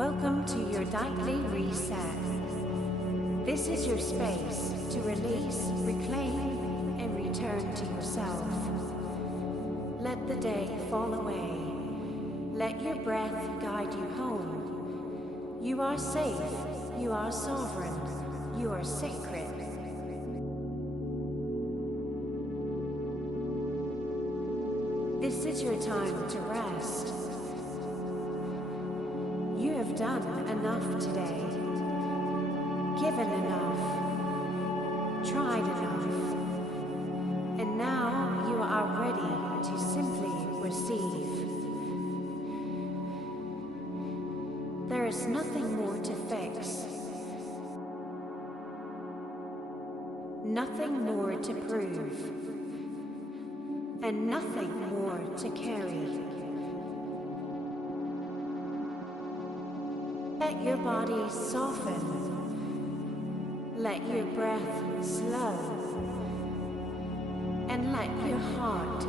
Welcome to your nightly reset. This is your space to release, reclaim, and return to yourself. Let the day fall away. Let your breath guide you home. You are safe. You are sovereign. You are sacred. This is your time to rest. You have done enough today, given enough, tried enough, and now you are ready to simply receive. There is nothing more to fix, nothing more to prove, and nothing more to carry. Let your body soften. Let your breath slow. And let your heart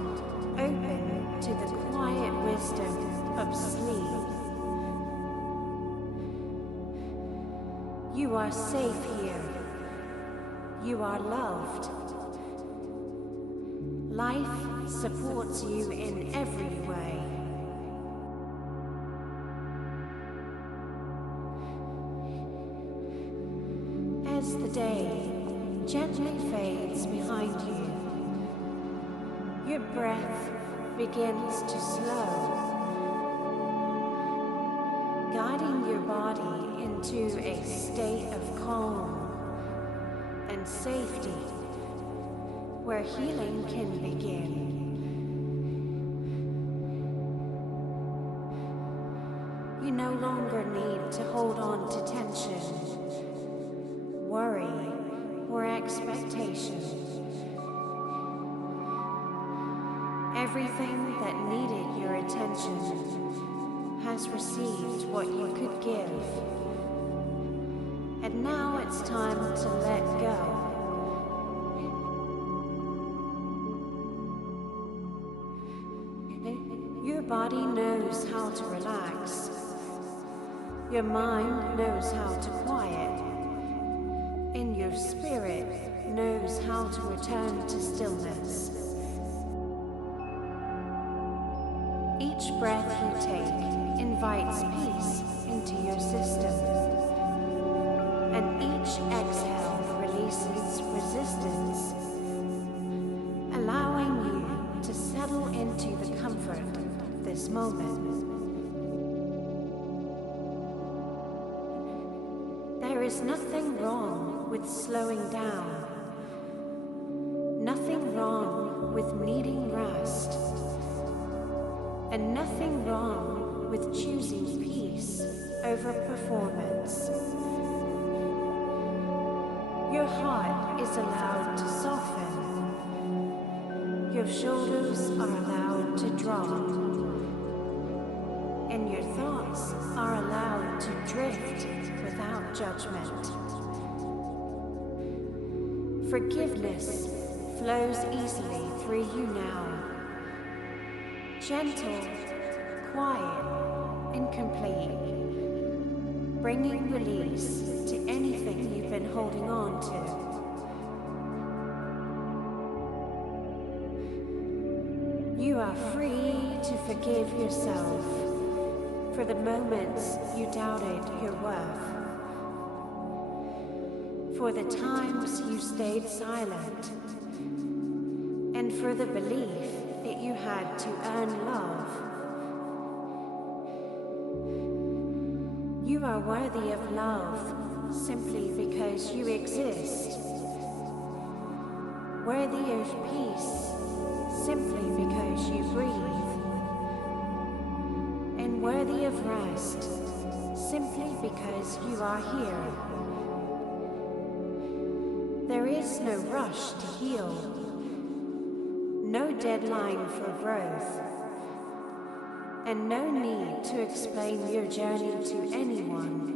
open to the quiet wisdom of sleep. You are safe here. You are loved. Life supports you in every way. As the day gently fades behind you, your breath begins to slow, guiding your body into a state of calm and safety where healing can begin. You no longer need to hold on to tension, worry, or expectation. Everything that needed your attention has received what you could give. And now it's time to let go. Your body knows how to relax. Your mind knows how to quiet. And your spirit knows how to return to stillness. Each breath you take invites peace into your system. And each exhale releases resistance, allowing you to settle into the comfort of this moment. There is nothing wrong with slowing down, nothing wrong with needing rest, and nothing wrong with choosing peace over performance. Your heart is allowed to soften. Your shoulders are allowed to drop. And your thoughts are allowed to drift without judgment. Forgiveness flows easily through you now. Gentle, quiet, and complete, bringing release to anything you've been holding on to. You are free to forgive yourself for the moments you doubted your worth, for the times you stayed silent, and for the belief that you had to earn love. You are worthy of love simply because you exist, worthy of peace simply because you breathe, and worthy of rest simply because you are here. There is no rush to heal, no deadline for growth, and no need to explain your journey to anyone.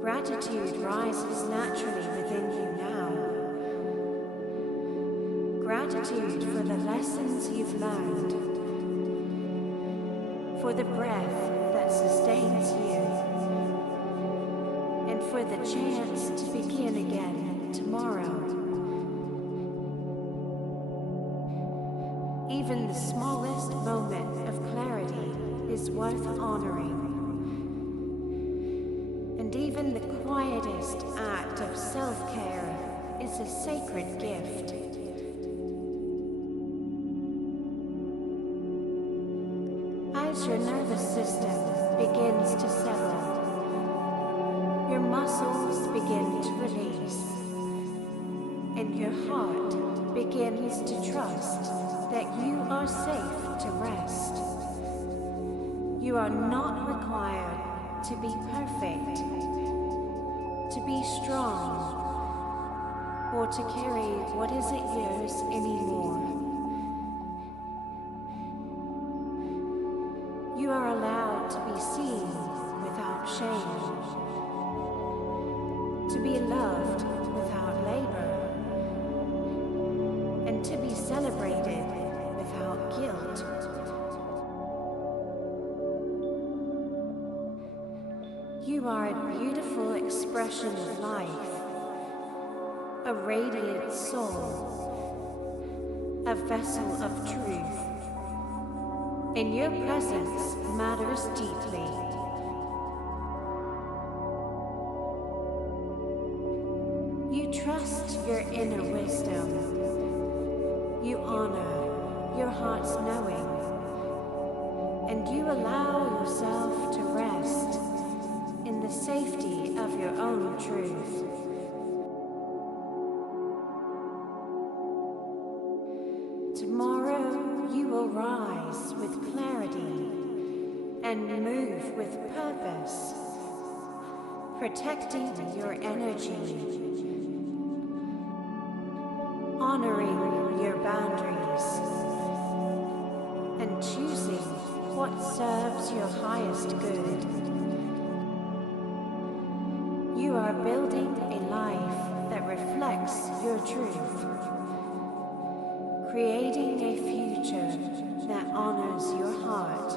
Gratitude rises naturally within you now. Gratitude for the lessons you've learned, for the breath that sustains you, and for the chance to begin again tomorrow. Even the smallest moment of clarity is worth honoring, and even the quietest act of self-care is a sacred gift. As your nervous system begins to settle, your muscles begin to release, and your heart begins to trust that you are safe to rest. You are not required to be perfect, to be strong, or to carry what isn't yours anymore. You are allowed to be seen without shame, to be loved without labor, and to be celebrated without guilt. You are a beautiful expression of life, a radiant soul, a vessel of truth, and your presence matters deeply. You trust your inner wisdom. You honor your heart's knowing, and you allow yourself to rest in the safety of your own truth. Tomorrow you will rise with clarity and move with purpose, protecting your energy, honoring your boundaries, and choosing what serves your highest good. You are building a life that reflects your truth, creating a future that honors your heart,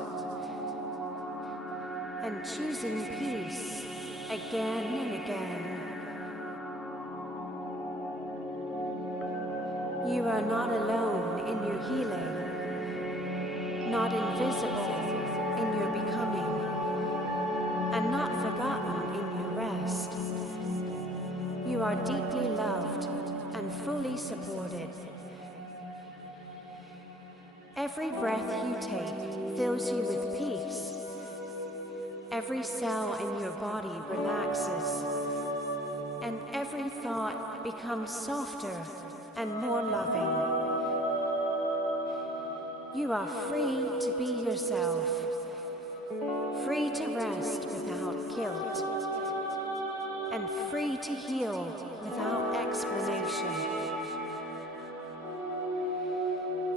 and choosing peace again and again. You are not alone in your healing, not invisible in your becoming, and not forgotten in your rest. You are deeply loved and fully supported. Every breath you take fills you with peace. Every cell in your body relaxes, and every thought becomes softer and more loving. You are free to be yourself, free to rest without guilt, and free to heal without explanation.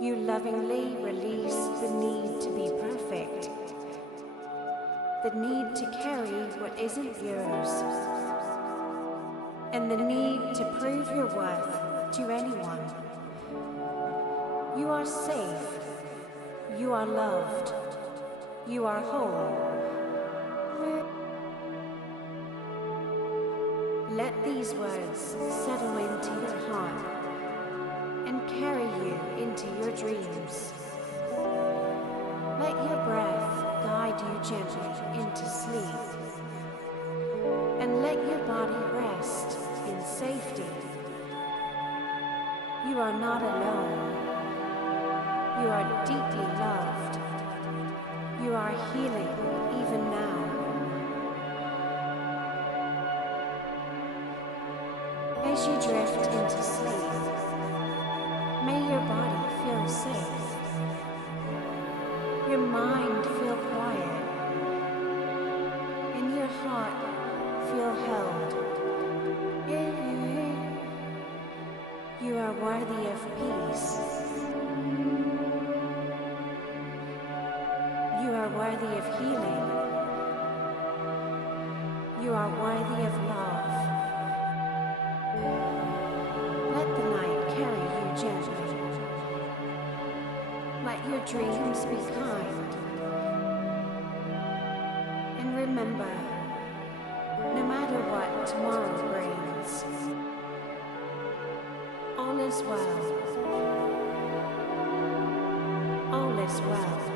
You lovingly release the need to be perfect, the need to carry what isn't yours, and the need to prove your worth to anyone. You are safe, you are loved, you are whole. Let these words settle into your heart and carry you into your dreams. Let your breath guide you gently into sleep, and let your body rest in safety. You are not alone. You are deeply loved. You are healing even now. As you drift into sleep, may your body feel safe, your mind feel quiet, and your heart feel held. You are worthy of peace. You are worthy of healing. You are worthy of love. Let the night carry you gently. Let your dreams be kind. All is well. All is well.